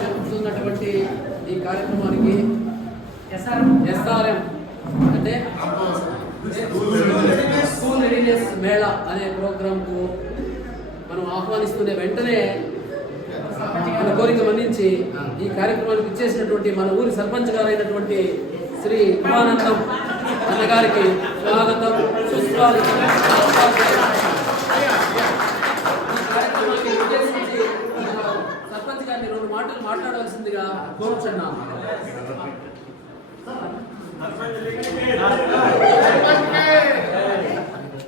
జరుగుతున్నటువంటి ఈ కార్యక్రమానికి ఎస్ఆర్ఎం అంటే స్కూల్ రెడీనెస్ మేళా అనే ప్రోగ్రాంకు మనం ఆహ్వానిస్తున్న వెంటనే మన కోరిక మన్నించి ఈ కార్యక్రమానికి ఇచ్చేసినటువంటి మన ఊరి సర్పంచ్ గారైనటువంటి శ్రీ ఉమానందం అన్నగారికి స్వాగతం సుస్వాగతం. సర్పంచ్ గారిని 2 మాటలు మాట్లాడవలసిందిగా కోరుచున్నాను.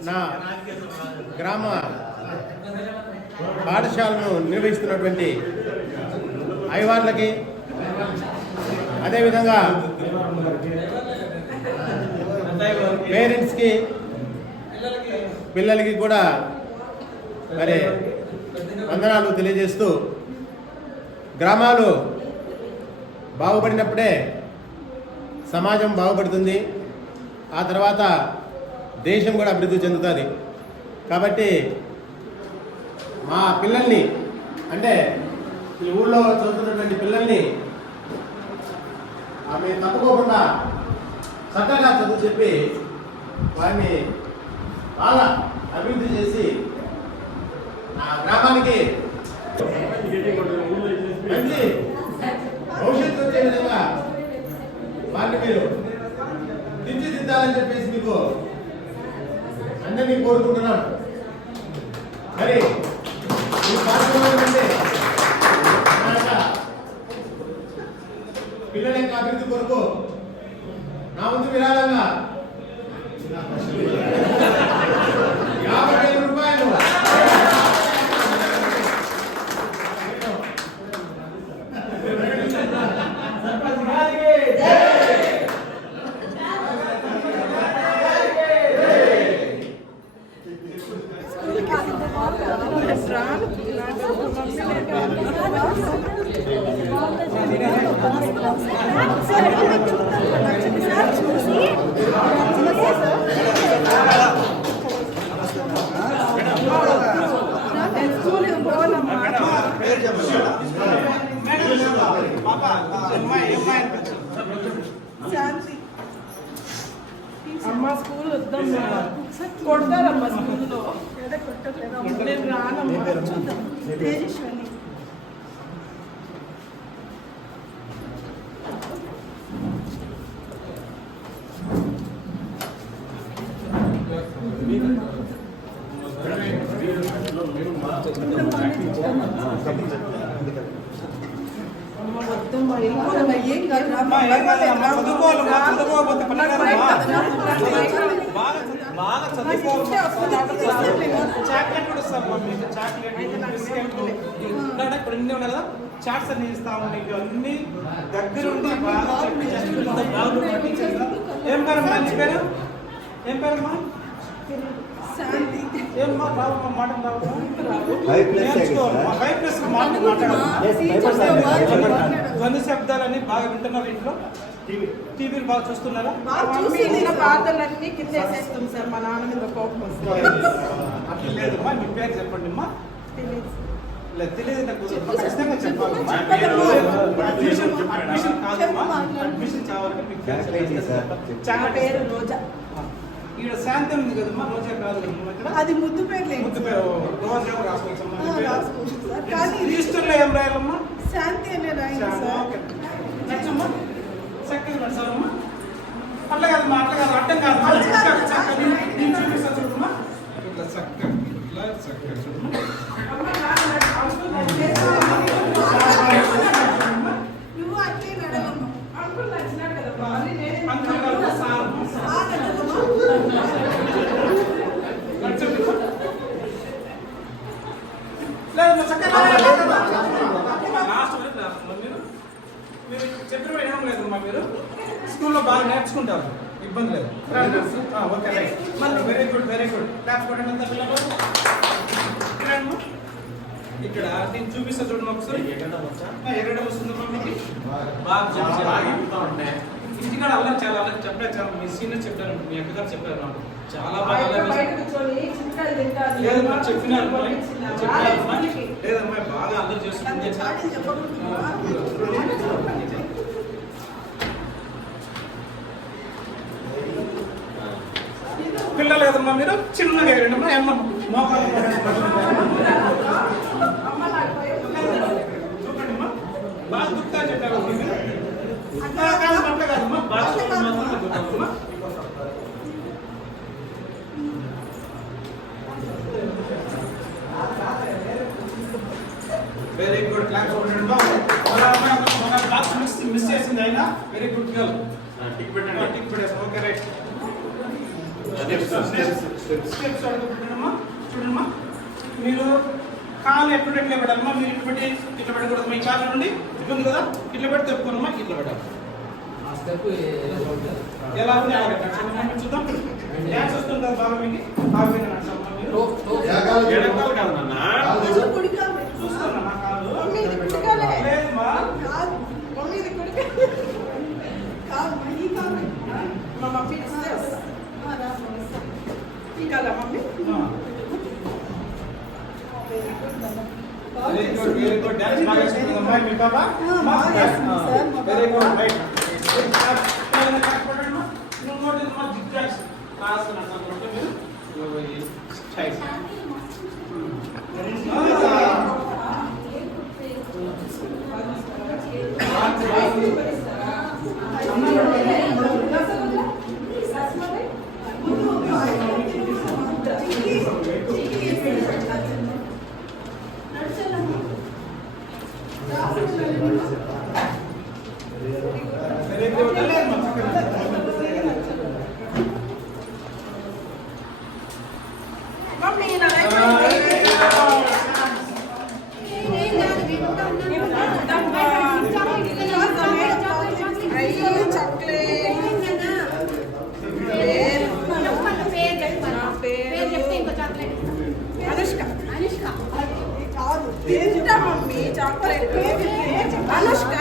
నా గ్రామ పాఠశాలను నిర్వహిస్తున్నటువంటి ఐవార్లకి, అదేవిధంగా పేరెంట్స్కి, పిల్లలకి కూడా మరి వందనాలు తెలియజేస్తూ, గ్రామాలు బాగుపడినప్పుడే సమాజం బాగుపడుతుంది, ఆ తర్వాత దేశం కూడా అభివృద్ధి చెందుతుంది. కాబట్టి మా పిల్లల్ని, అంటే ఈ ఊళ్ళో చదువుతున్నటువంటి పిల్లల్ని ఆమె తప్పుకోకుండా చక్కగా చదువు చెప్పి వారిని బాగా అభివృద్ధి చేసి ఆ గ్రామానికి మంచి భవిష్యత్తు వచ్చే విధంగా వారిని మీరు తీర్చిదిద్దాలని చెప్పేసి మీకు అందరినీ కోరుకుంటున్నాను. మరి ఈ కార్యక్రమం అంటే పిల్లల యొక్క అభివృద్ధి కొరకు నా వంతు విరాళంగా 50,000 రూపాయలు అమ్మ స్కూల్ వద్దాం కొడతారమ్మా స్కూల్లో నేను రానమ్మా. తేజస్వని ఏం కాదు ఇప్పుడు ఇన్ని ఉన్నాయి కదా, చాట్స్ అన్ని ఇస్తాము అన్ని దగ్గరుండి ఏం పేరమ్మా? నీ పేరు ఏం పేరమ్మా? ఏమ్మా బాబమ్మ మాట ధ్వని శబ్దాలన్నీ బాగా వింటున్నారు ఇంట్లో? టీవీలు బాగా చూస్తున్నారా? పాటలన్నీ కింద వేసేస్తాం సార్, మా నాన్న మీద కోపం వస్తుంది. అట్లా లేదమ్మా. మీ పేరు చెప్పండి అమ్మా. లేదు తెలియదు నాకు ఖచ్చితంగా చెప్పాలి. అడ్మిషన్ కాదమ్మా, అడ్మిషన్ కావాలంటే మీకు నా పేరు రోజా. ఈడ శాంతి ఉంది కదమ్మా, రోజా కాదు కదమ్మా ఇక్కడ. అది ముద్దు పేరు లేదు. ముద్దు పేరు రోజా రాసుకోవచ్చమ్మా. రాసుకోవచ్చు సార్. కానీ రిజిస్టర్లో ఏం రాయాలమ్మా? శాంతి అనే రాయండి సార్. ఓకే నచ్చమ్మా, చక్కగా నచ్చాలమ్మా. అట్లా కాదమ్మా, అట్లా కాదు, అడ్డం కాదు. నేను చూపిస్తా చూడమ్మా. ఇట్లా చక్కగా ఇట్లా చక్కగా చూడమ్మా. నువ్వు అట్లే నడవమ్మా. అంకుల్ నచ్చినాడు కదమ్మా. అది నేనే అంకుల్ కాదు, సార్. నడవమ్మా. లేదమ్మా, చక్కగా లాస్ట్ వరకు రామ్మా. మీరు చెప్పిన వినడం లేదమ్మా. మీరు స్కూల్లో బాగా నేర్చుకుంటారు, ఇబ్బంది లేదు. Okay right. మళ్ళీ very good, very good. Claps కొట్టండి అంతా పిల్లలు. ఇక్కడ నేను చూపిస్తా చూడండి ఒకసారి. ఎరగడం వస్తుందమ్మా మీకు? బాగా ఇంటికాడ అల్లరి చాలా అల్లరి చెప్పారు. చాలా మీ సీనియర్ చెప్పారు, మీ అక్కగారు చెప్పారు నాకు చాలా బాగా అల్లరి. బయట కూర్చొని చిట్కాలు తింటారు. లేదమ్మా, చెప్పినారు లేదమ్మా, బాగా అల్లరి చేస్తుంది. చాటి చెప్పకుండా పిల్లలు లేదమ్మా, మీరు చిన్నగా ఎగరండమ్మా. అమ్మ మోకాలు చూడండి అమ్మా, బాగా దుఃఖా చెప్పారు మీరు. అట్లా కాదమ్మా, బాగా చూడమ్మా. Very good. క్లాస్ చూడండి బాక్స్ మిస్ చేసింది అయినా వెరీ గుడ్ గర్ల్. టిక్ పెట్టేసి ఓకే రైట్. స్టెప్స్ అడుగుతున్నామ్మా. చూడమ్మా, మీరు కాళ్ళు ఎట్లా పెట్టాలమ్మా. మీరు ఇట్లా పెట్టి ఇట్లా పెట్టకూడదు. మీ కాళ్ళు నుండి ఇట్లా ఉంది కదా, ఇట్లా పెట్టి తెప్పుకోనమ్మా. ఇట్లా పెట్టాలి. ఆ స్టెప్ ఎలా ఉంది అలా పెట్టండి. చూద్దాం. డ్యాన్స్ వస్తుంది కదా బాగా మీకు. ఆగిపోయిన నచ్చమ్మా మీరు. చూస్తున్నా నా కాళ్ళు. మమ్మీ ఇది కుడికాలే. లేదమ్మా, కాదు మమ్మీ ఇది కుడికాలే. కాదు ఈ కాలే. మా మమ్మీ ఇస్తే వస్తా. ఈ కాల mummy. Very good, very good. Dance బాగా చేస్తుందమ్మా మీ పాప. బాగా చేస్తుంది సార్, మా వెరీ పాప. Good right. నువ్వు నోటీస్ మా జిగ్జాగ్స్ క్లాస్ నడుస్తుంటే మీరు స్టైల్. Very good. మమ్మీ నా కాదు తింటా మమ్మీ చాక్లెట్. అనుష్క.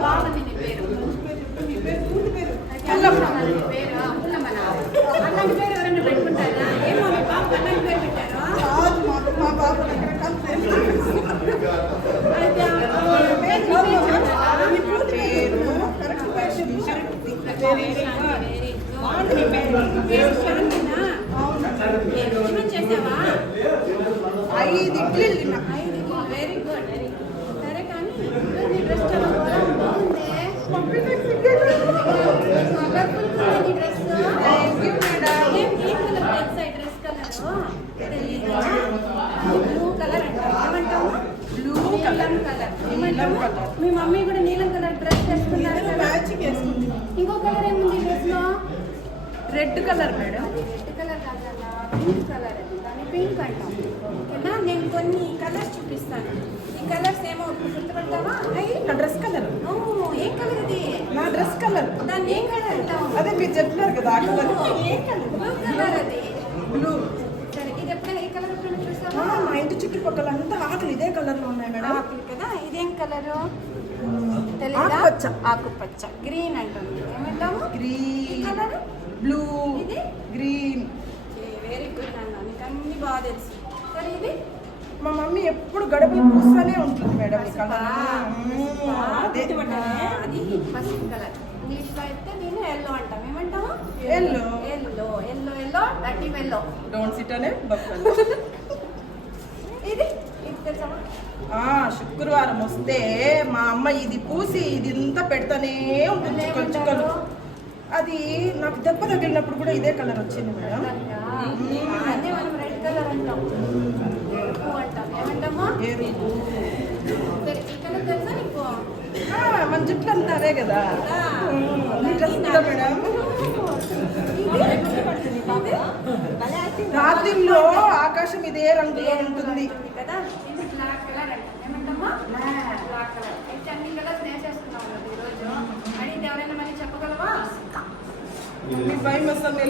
బాగుంది నీ పేరు. నీ పేరు పూర్తి పేరు అలాంటి పేరు ఎవరైనా పెట్టుకుంటారా? ఏమో మీ పాప అలాంటి పేరు పెట్టారు. కాదు మా బాబు రకరకాల పేర్లు. అయితే నీ పూర్తి పేరు కరెక్ట్ పేరు. చేసావా? 5 ఇడ్లీలు తిన్నా. Very good, very good. సరే కానీ నీ డ్రెస్ చాలా బాగుంది. కలర్ఫుల్ గా నీ డ్రెస్. ఏం కలర్ తెలుసా ఈ డ్రెస్ కలర్? తెలీదా? బ్లూ కలర్ అంటారు. ఏమంటాము? నీలం కలర్. ఏమంటాము? మీ మమ్మీ కూడా నీలం కలర్ డ్రెస్ వేసుకున్నారు కదా? మ్యాచింగ్ వేసుకుంది. ఇంకో కలర్ ఏముంది ఈ డ్రెస్ లో? Red colour madam. Red colour కాదన్నా, పింక్ కలర్ అది. దాన్ని పింక్ అంటాం. ఓకేనా? నేను కొన్ని కలర్స్ చూపిస్తాను. ఈ కలర్స్ ఏమో గుర్తుపడతావా? నా డ్రెస్ కలర్. ఏం కలర్ ఇది? నా డ్రెస్ కలర్. దాన్ని ఏం కలర్ అంటాం? అదే మీరు చెప్పినారు కదా ఆ కలర్. ఏం కలర్? బ్లూ కలర్ అది. బ్లూ. సరే, ఇది ఎప్పుడైనా ఈ కలర్ ఎప్పుడైనా చూసావా? మా ఇంటి చుట్టుపక్కల అంతా ఆకులు ఇదే కలర్ లో ఉన్నాయి మేడం. ఆకులు కదా. ఇదేం కలరు? తెలీదా? ఆకుపచ్చ. ఆకుపచ్చ. గ్రీన్ అంటుంది. ఏమంటాము? గ్రీన్. Colour blue. ఇది గ్రీన్. వెరీ గుడ్ అన్న, నీకు అన్ని బాగా తెలుసు. సరే, ఇది మా మమ్మీ ఎప్పుడు గడపలు పూస్తూనే ఉంటుంది మేడం ఈ కలర్. అదే అది పసుపు కలర్. ఇంగ్లీష్లో అయితే నేను ఎల్లో అంటాం. ఏమంటాము? Yellow. Yellow yellow yellow that is yellow. Don't SIT అనే బఫెలో. ఇది ఇది తెలుసా? శుక్రవారం వస్తే మా అమ్మ ఇది పూసి ఇది ఇంత పెడతానే ఉంటుంది చుక్కలు చుక్కలు. అది నాకు దెబ్బ తగిలినప్పుడు కూడా ఇదే కలర్ వచ్చింది మేడం. అదే మనం రెడ్ కలర్ అంటాం. ఎరుపు అంటాం. ఏమంటామా? ఎరుపు. ఈ కలర్ తెలుసా నీకు? మన జుట్లు అంతా అదే కదా. మేడం రాత్రిలో ఆకాశం ఇదే రంగులో ఉంటుంది కదా. ఇది బ్లాక్ కలర్ అంటాం. ఏమంటామా? Black colour. అయితే అన్ని కలర్స్ నేర్చేస్తున్నాం ఈరోజు. అడిగితే ఎవరైనా మళ్ళీ చెప్పగలవా? మీ భయం వస్తుంది.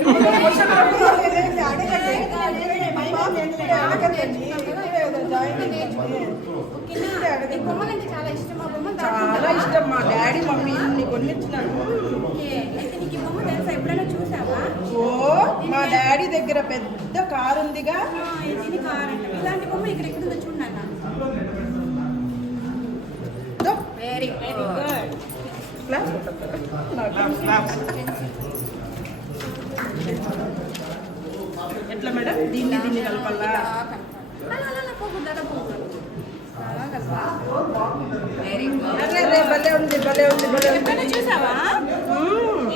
బొమ్మలంటే చాలా ఇష్టం. ఆ బొమ్మ చాలా ఇష్టం. మా డాడీ మమ్మీ ఇన్ని కొనిచ్చినారు. అయితే నీకు ఈ బొమ్మ తెలుసా? ఎప్పుడైనా చూసావా? ఓ మా డాడీ దగ్గర పెద్ద కారు ఉందిగా. ఇది కార్ అంట. ఇలాంటి బొమ్మ ఇక్కడ ఎక్కడ చూడన్నా. Very very good. ఎట్లా మేడం? దీన్ని కలపాలా? Very good. భలే ఉంది భలే ఉంది భలే ఉంది. ఎప్పుడైనా చూసావా?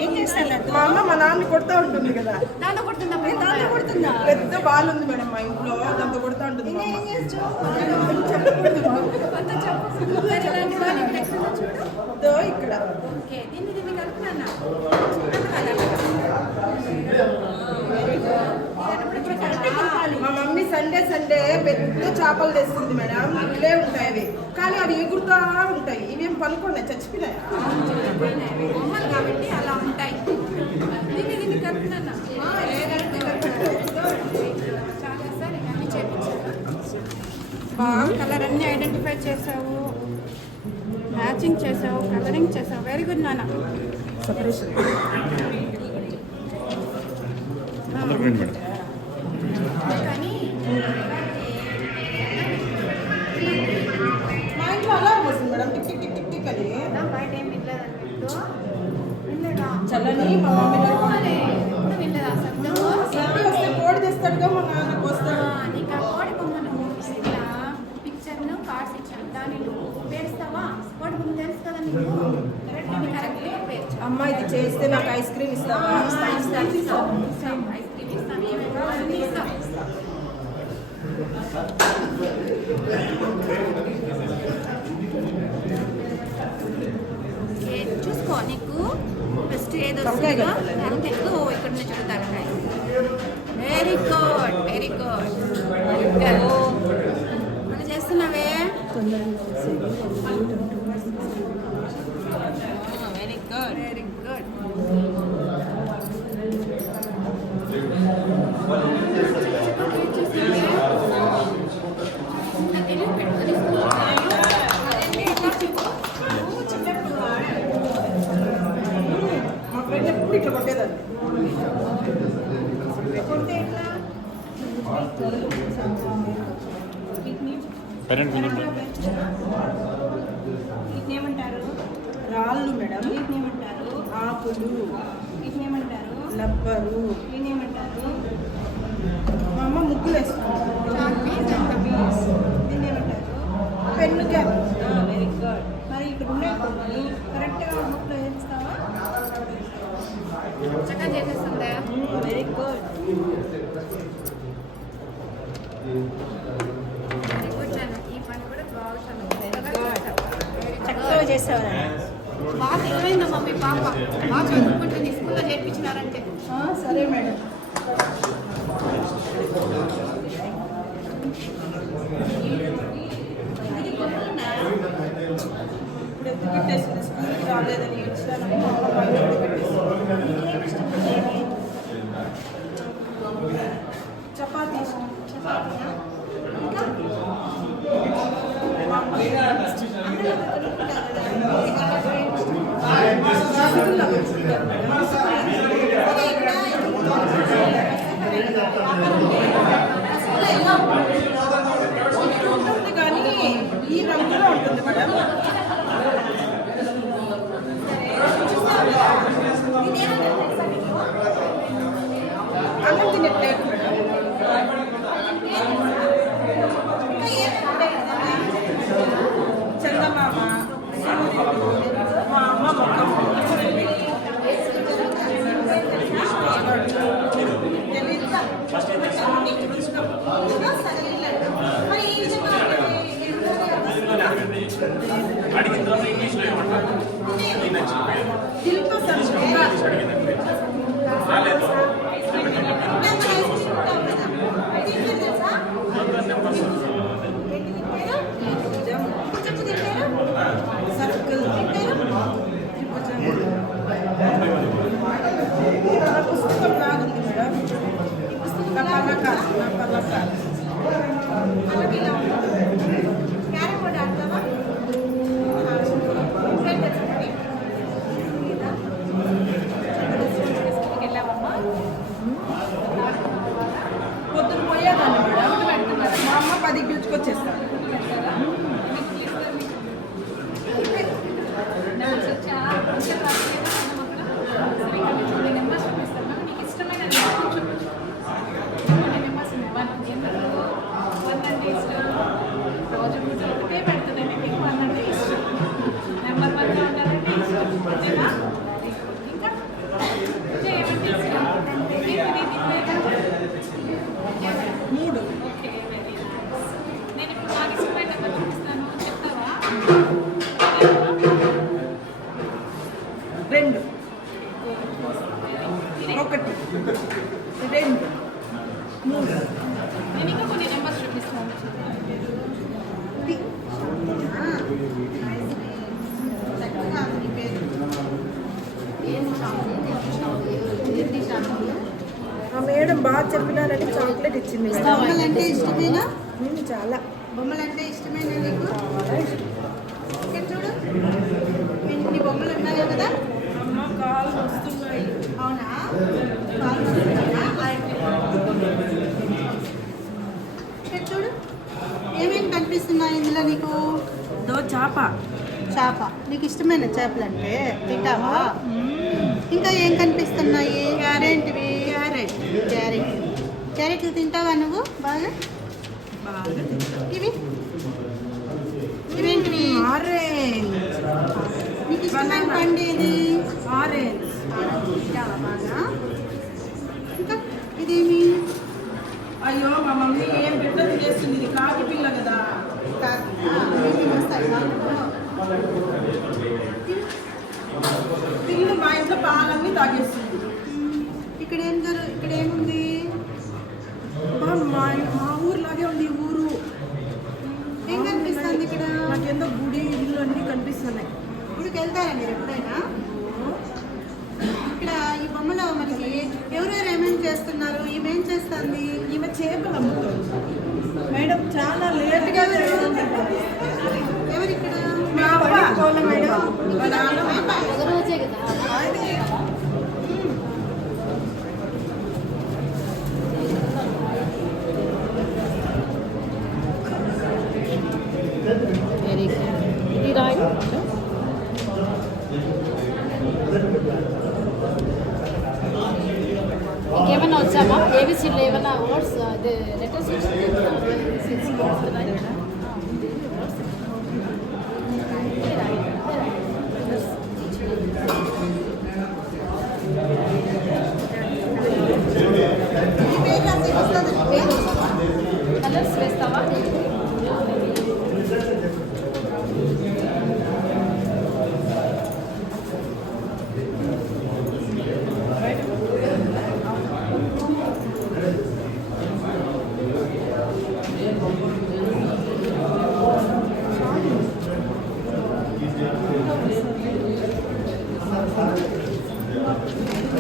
ఏం చేస్తాను? మా అమ్మ మా నాన్న కొడతా ఉంటుంది కదా. దాంతో కొడుతుందా? దాంతో కొడుతుందా? పెద్ద బాల్ ఉంది మేడం మా ఇంట్లో. దాంతో కొడతా ఉంటుంది. ఏం చెప్పకూడదు. కొంత చెప్పు. ఇలాంటి బాల్ ఇక్కడ ఎక్కడ చూడు. ఇక్కడ. ఓకే, దీన్ని కలుపుతున్నా. మా మమ్మీ సండే సండే పెద్ద చేపలు తెస్తుంది మేడం. ఇట్లే ఉంటాయి అవి, కానీ అవి ఎగురుతా ఉంటాయి. ఇవేం పనుకున్నాయి, చచ్చిపోయినాయి. బొమ్మలు కాబట్టి అలా ఉంటాయి. దీన్ని కలుపుతున్నా. చాలా సార్ అన్నీ చేపించాను. బాగా కలర్ అన్నీ ఐడెంటిఫై చేసావు, మ్యాచింగ్ చేసావు, కలరింగ్ చేసావు. వెరీ గుడ్ నాన్న. కానీ మా ఇంట్లో అలా వస్తుంది madam. Tick tick tick tick అని. బయట ఏం వినలేదన్నట్టు వినలేదా? చల్లని మా మమ్మీ ఎప్పుడు వినలేదా అసలు? వస్తే కోడి తెస్తాడుగా మా నాన్నకు వస్తాడు. నీకు ఆ కోడి బొమ్మను ఇట్లా పిక్చర్ను కార్డ్స్ ఇచ్చాను. దాన్ని నువ్వు పేరుస్తావా? కోడి బొమ్మ తెలుసు కదా నీకు. కరెక్ట్గా పేర్చు. అమ్మ ఇది చేస్తే నాకు ఐస్ క్రీమ్ ఇస్తావా? ఐస్ క్రీమ్ ఇస్తాం. ఏమేమో అన్నీ ఇస్తాం. చూసుకో, నీకు ఫస్ట్ ఏదో వస్తుందో అంతే. ఇక్కడ నుంచి చూడతారు. Very good very good. మనం చేస్తున్నావే. Very good very good. మా ఫ్రెండ్ ఎప్పుడు ఇట్లా కొట్టేదాన్ని. కొడితే ఎట్లా? వీటినేమంటారు? రాళ్ళు మేడం. వీటినేమంటారు? ఆకులు. వీటినేమంటారు? లబ్బరు. వీటినేమంటారు? మా అమ్మ ముగ్గులు వేసుకుంటారు. దీన్నేమంటారు? Pen cap. Very good. మరి ఇక్కడ ఉండే కొన్ని కరెక్ట్గా బుక్లో వేస్తావా? చక్కగా చేసేస్తుందా? వెరీ గుడ్ వెరీ గుడ్ నాన్న. ఈ పని కూడా చక్కగా చేస్తావా? బాగా తెలివైందమ్మా మీ పాప. బాగా చదువుకుంటుంది. స్కూల్లో చేర్పించినారంటే. సరే మేడం. ఇప్పుడు ఎత్తి పెట్టేసింది. స్కూల్కి రాలేదని ఇచ్చినాను. చపాతీ ఇష్టం. చపాతీ ఒకటి, రెండు, మూడు. నేను ఇంకా కొన్ని నెంబర్స్ చూపిస్తాను. ఇది. చక్కగా ఉంది పేరు. ఏం ఆ మేడం బాగా చెప్పినారని చాక్లెట్ ఇచ్చింది మేడం. బొమ్మలంటే ఇష్టమేనా? చాలా బొమ్మలంటే ఇష్టమేనా నీకు? ఇక్కడ చూడు, నీ బొమ్మలు ఉన్నాయో కదా. అమ్మ కాలు వస్తున్నాయి. అవునా? కాలు వస్తున్నాయా? ఇక్కడ చూడు, ఏమేమి కనిపిస్తున్నాయి ఇందులో నీకు? చేప. చేప నీకు ఇష్టమైన చేపలు అంటే తింటావా? ఇంకా ఏం కనిపిస్తున్నాయి? ఏంటివి? క్యారెట్. క్యారెట్లు తింటావా నువ్వు బాగా? ఇవి ఇవేంటివి? ఆరెంజ్. నీకు ఇష్టమైన పండు ఏది? ఆరెంజ్. తింటావా బాగా? ఇంకా ఇదేమి? అయ్యో మా మమ్మీ ఏం బిడ్డ తినేస్తుంది, ఇది కాకి పిల్ల కదా. పిల్లి మా ఇంట్లో పాలన్నీ తాగేస్తుంది. ఇక్కడ ఏముంది? మా ఊర్లాగే ఉంది ఈ ఊరు. ఏం కనిపిస్తుంది ఇక్కడ? నాకేందో గుడి ఇల్లు అన్నీ కనిపిస్తున్నాయి. గుడికి వెళ్తారా మీరు ఎప్పుడైనా? ఇక్కడ ఈ బొమ్మలో మనకి ఎవరెవరు ఏమేమి చేస్తున్నారు? ఈమెం చేస్తుంది? ఈమె చేపలు అమ్ముతుంది మేడం. చాలా లేట్గా ఎవరు ఇక్కడ? మా అవ్వ మేడం. మా నాన్న ఒక రోజే కదా. ఇంకేమైనా వచ్చామా? ఏబిసిలో ఏమైనా వర్డ్స్ అదే లెటర్స్ కలర్స్ వేస్తావా?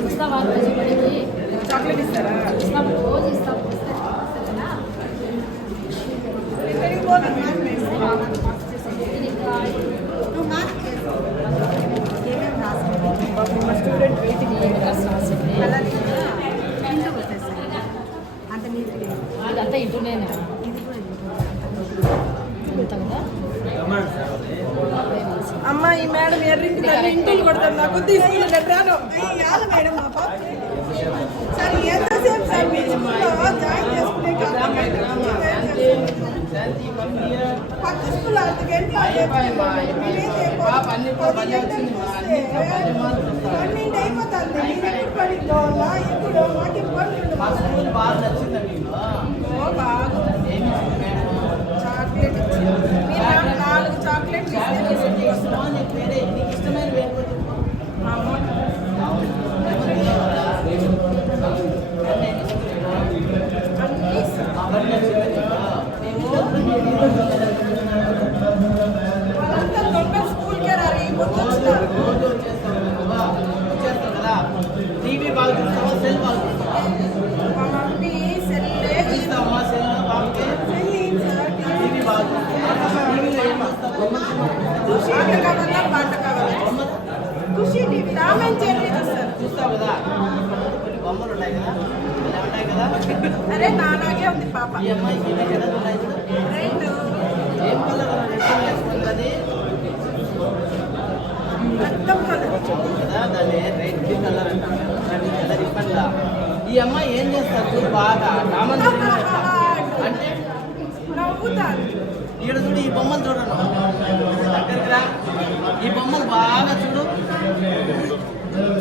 ఇస్తావా రోజు పడికి? చాక్లెట్ ఇస్తారా? ఇస్తాం, రోజు ఇస్తాం. సరేనా? ఎక్కడికి పోదాం? నువ్వు మార్క్ చేసుకో. ఏమేమి రాసుకో? మా స్టూడెంట్ వెయిటింగ్. కలర్ ఇంటికి వచ్చేస్తాయి. అంత నీట్గా ఇదంతా ఇంటూనేనా? ఇది కూడా ఇంటూ కదా? అమ్మ ఈ మేడం ఎర్రింటి తల్లి ఇంటికి కొడతాను, నాకు తీసుకుని రాను. మేడం మా పాప సార్ ఎంతసేపు సార్ మీ స్కూల్లో జాయిన్ చేసుకునే పక్క స్కూల్ 6 గంటలు పన్నెండు అయిపోతుంది. మీరు ఎప్పుడు పడిందో ఇప్పుడు మాకు ఇబ్బంది బాగా చాక్లెట్ ఇచ్చింది. మీరు 4 చాక్లెట్లు మా అమ్మ వాళ్ళంతా దొంగ స్కూల్కే రారు, ఈ పొద్దు వచ్చినారు. టీవీ బాగా చూస్తావా? సెల్ బాగా చూస్తావా? మా మమ్మీ సెల్లే చూస్తావా? సెల్ బాగుంటే టీవీ బాగా చూస్తావా? టీవీలో ఏం చూస్తావు? ఆట కావాలా పాట కావాలా? ఖుషి టీవీ రామన్ చెల్లి చూస్తారు. చూస్తావు కదా? కొన్ని బొమ్మలు ఉంటాయి కదా, ఇలా ఉంటాయి కదా. అరే నాలాగే ఉంది పాప. ఈ అమ్మాయికి ఎన్ని కలర్లు ఉన్నాయి చూడు. రెండు ఏం కలర్ వేసుకుంటుంది? రక్తం కలర్ కదా, దాన్ని రెడ్ కలర్ అంటాం. దాన్ని కలర్ ఇబ్బందిలా. ఈ అమ్మాయి ఏం చేస్తారు చూడు, బాగా కామన్ అంటే నవ్వుతారు. ఈడ చూడు, ఈ బొమ్మలు చూడను దగ్గరికి రా. ఈ బొమ్మలు బాగా చూడు,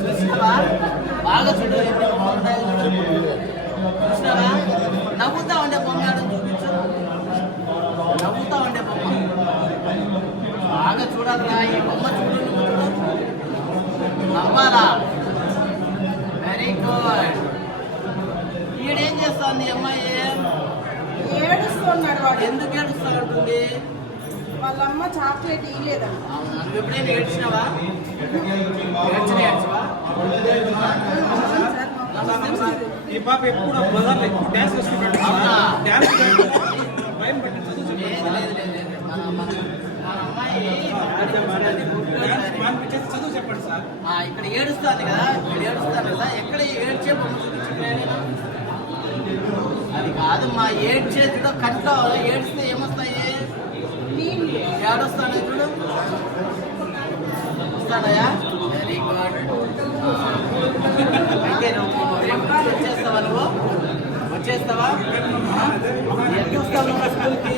చూసినావా? బాగా చూడు, ఎన్ని బొమ్మలు ఉన్నాయో చూడు. చూసినావా? నవ్వుతా ఉండే బొమ్మ ఆడని చూపించు. నవ్వుతా ఉండే బొమ్మ బాగా చూడాలిరా. ఈ బొమ్మ చూడు, నువ్వు చూడు. నవ్వాలా? ఏడుస్తుంది ఈ అమ్మాయి? ఏడుస్తున్నాడు వాడు. ఎందుకు ఏడుస్తా ఉంటుంది? వాళ్ళమ్మ చాక్లెట్ ఇయ్యలేదంట. అవునా? నువ్వు ఎప్పుడైనా ఏడ్చినావా? ఏడ్చవా? ఈ పాప ఎప్పుడు బజార్లో ఎక్కువ డ్యాన్స్ వేస్తూ అవునా? డ్యాన్స్ భయం పెట్టి చదువు లేదు, లేదు, లేదు, లేదు. మన అమ్మాయి డ్యాన్స్ మానిపించేసి చదువు చెప్పండి సార్. ఇక్కడ ఏడుస్తుంది కదా, ఇక్కడ ఏడుస్తాను కదా, ఎక్కడ ఏడ్చే బొమ్మ చూపించుకున్నాను. అది కాదమ్మా, ఏడ్చే చూడ కంట్లో ఏడిస్తే ఏమొస్తాయి? ఏడొస్తాడు చూడు, వస్తాడయా? Very good. అయితే నువ్వు రేపు నుంచి వచ్చేస్తావా? నువ్వు వచ్చేస్తావా? ఎక్కడ వస్తావు నువ్వు స్కూల్కి?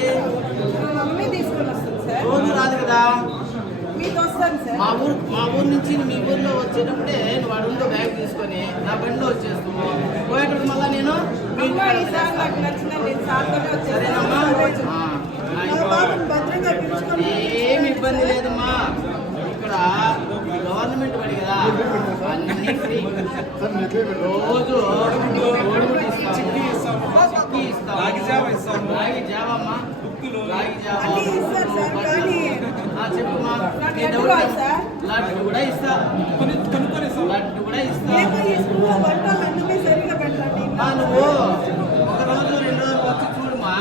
మా మమ్మీ తీసుకొని వస్తుంది సార్. రోజు రాదు కదా. మీతో వస్తాను సార్. మా ఊరు నుంచి మీ ఊర్లో వచ్చేటప్పుడే నువ్వు అడుగుతో బ్యాగ్ తీసుకొని నా బండిలో వచ్చేస్తున్నావు. పోయేటప్పుడు మళ్ళా నేను మీ ఇంటికి అమ్మ, ఈసారి నాకు నచ్చిన నేను సార్తోనే సరేనమ్మా? వచ్చేస్తాను. నా బాబుని భద్రంగా పిలుచుకొని ఏమి ఇబ్బంది లేదమ్మా. ఇక్కడ గవర్నమెంట్ పడి కదా, అన్ని ఫ్రీ. రోజు గోడుగుడ్డు ఇస్తాము, చిక్కీ ఇస్తాము, రాగి జావ ఇస్తాము. రాగి జావ అమ్మా, బుక్కులు, రాగి జావ. అన్నీ ఇస్తారు సార్, కానీ చెప్పమ్మా. నాకు నేను లడ్డు కావాలి సార్. లడ్డు కూడా ఇస్తా, కొనుక్కొని ఇస్తాం. లడ్డు కూడా ఇస్తా. ఏమో ఈ స్కూల్లో వంటలు అన్నీ సరిగ్గా పెట్టండి. నువ్వు ఒక రోజు 2 రోజులు వచ్చి చూడమా.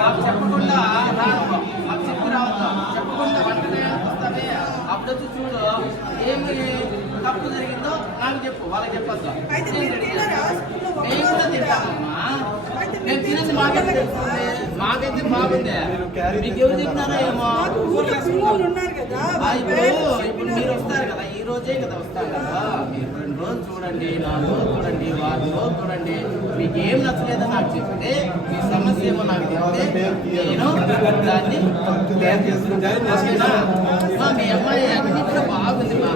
నాకు చెప్పకుండా రాను, మాకు చెప్పి రావద్దు. చెప్పకుండా వంట చేయడానికి వస్తానే అప్పుడు వచ్చి చూడు. ఏమి తప్పు జరిగిందో నాకు చెప్పు, వాళ్ళకి చెప్పొద్దు. అయితే మీరు తినరా? స్కూల్లో మేము కూడా తింటామమ్మా. నేను తినేది మాకైతే తెలుస్తుంది, మాకైతే బాగుంది. మీకు ఎవరు చెప్పినారో ఏమో. మాకు ఊళ్ళో పిల్లలు ఉన్నారు కదా, వాళ్ళ ఇప్పుడు పేరెంట్స్ ఇప్పుడు చెప్పినారు. మీరు వస్తారు కదా, ఈ రోజే కదా వస్తారు కదా. మీరు 2 రోజులు చూడండి, 4 రోజులు చూడండి, 6 రోజులు చూడండి. మీకు ఏం నచ్చలేదో నాకు చెప్తే, మీ సమస్య ఏమో నాకు చెప్తే నేను దాన్ని క్లియర్ చేసుకుంటాను. ఓకేనా? మీ అమ్మాయి అన్నింటిలో బాగుంది మా